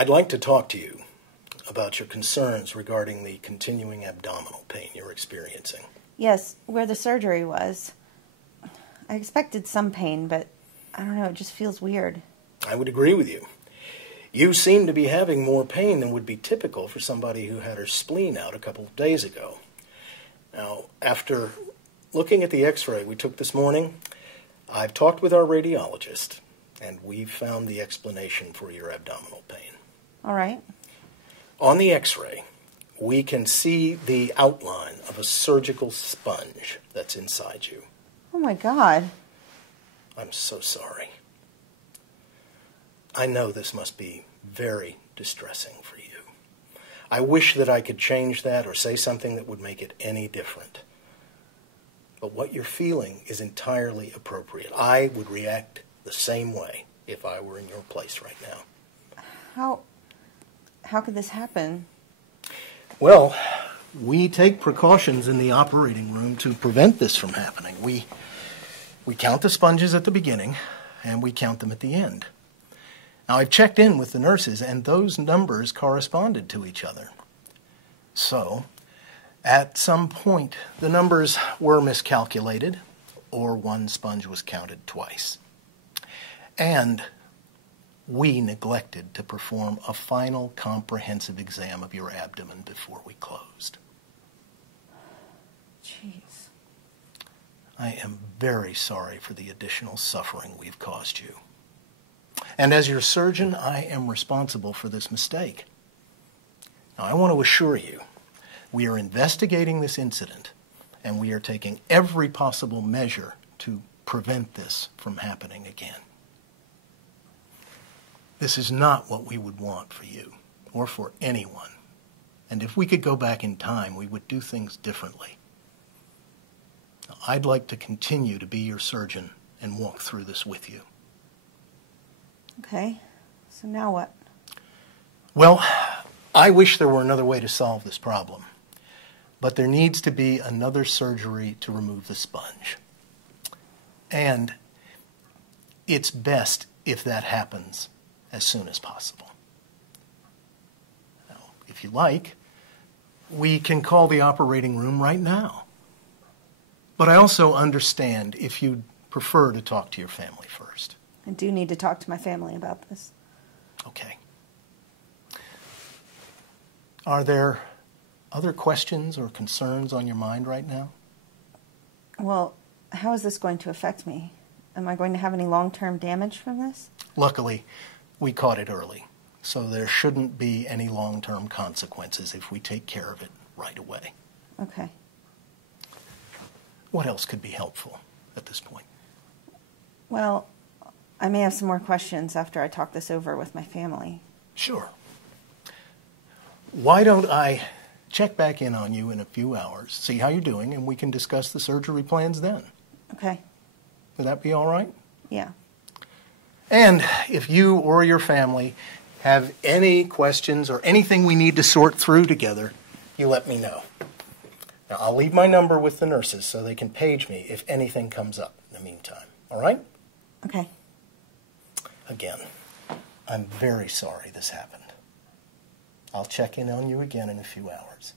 I'd like to talk to you about your concerns regarding the continuing abdominal pain you're experiencing. Yes, where the surgery was. I expected some pain, but I don't know, it just feels weird. I would agree with you. You seem to be having more pain than would be typical for somebody who had her spleen out a couple of days ago. Now, after looking at the x-ray we took this morning, I've talked with our radiologist, and we've found the explanation for your abdominal pain. All right. On the x-ray, we can see the outline of a surgical sponge that's inside you. Oh my God. I'm so sorry. I know this must be very distressing for you. I wish that I could change that or say something that would make it any different. But what you're feeling is entirely appropriate. I would react the same way if I were in your place right now. How could this happen? Well, we take precautions in the operating room to prevent this from happening. We count the sponges at the beginning, and we count them at the end. Now, I've checked in with the nurses, and those numbers corresponded to each other. So, at some point, the numbers were miscalculated, or one sponge was counted twice. And we neglected to perform a final comprehensive exam of your abdomen before we closed. Jeez. I am very sorry for the additional suffering we've caused you. And as your surgeon, I am responsible for this mistake. Now, I want to assure you, we are investigating this incident, and we are taking every possible measure to prevent this from happening again. This is not what we would want for you, or for anyone. And if we could go back in time, we would do things differently. Now, I'd like to continue to be your surgeon and walk through this with you. Okay, so now what? Well, I wish there were another way to solve this problem, but there needs to be another surgery to remove the sponge. And it's best if that happens as soon as possible. Now, if you like, we can call the operating room right now. But I also understand if you'd prefer to talk to your family first. I do need to talk to my family about this. Okay. Are there other questions or concerns on your mind right now? Well, how is this going to affect me? Am I going to have any long-term damage from this? Luckily, we caught it early, so there shouldn't be any long-term consequences if we take care of it right away. Okay. What else could be helpful at this point? Well, I may have some more questions after I talk this over with my family. Sure. Why don't I check back in on you in a few hours, see how you're doing, and we can discuss the surgery plans then. Okay. Would that be all right? Yeah. And if you or your family have any questions or anything we need to sort through together, you let me know. Now, I'll leave my number with the nurses so they can page me if anything comes up in the meantime. All right? Okay. Again, I'm very sorry this happened. I'll check in on you again in a few hours.